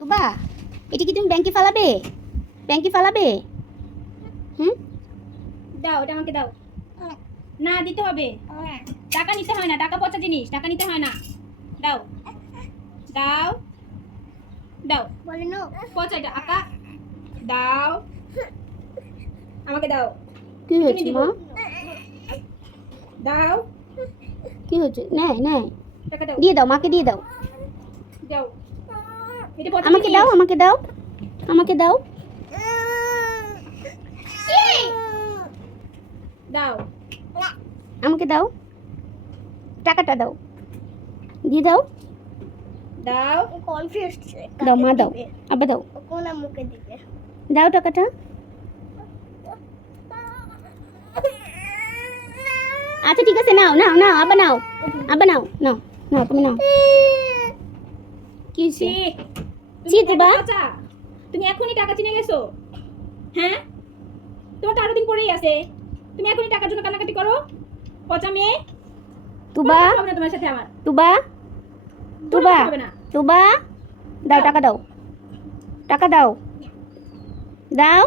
তুবা এটি কি তুমি ব্যাংকে ফালাবে? ব্যাংকে ফালাবে? হুম? দাও ওটা আমাকে দাও। না দিতে হবে। টাকা নিতে হয় না টাকা পচা জিনিস টাকা নিতে হয় না। দাও। দাও। দাও। বলে নো পচা এটা আকা। দাও। আমাকে দাও। কি হয়েছে মা? দাও। কি নেয় টাকা দাও। দিয়ে দাও মাকে দিয়ে দাও। দাও। এটা আমাকে দাও আমাকে দাও আমাকে দাও। দাও। আমাকে দাও। টাকাটা দাও। দিয়ে দাও। দাও। কনফিউজ দাও মা দাও। আবার দাও। কোন মুখে দিবে। দাও টাকাটা। আচ্ছা ঠিক আছে নাও নাও নাও আবার নাও। আবার নাও নাও নাও তুমি নাও। কি ছি দিবা? তুমি এখনই টাকা চিনে গেছো। হ্যাঁ? তোমার তো আরও দিন পরেই আছে। তুমি এখনই টাকার জন্য কান্নাকাটি করো। পচা মেয়ে। তুবা? তোমার সাথে আমার। তুবা? তুবা? তুবা দাও টাকা দাও টাকা দাও। দাও।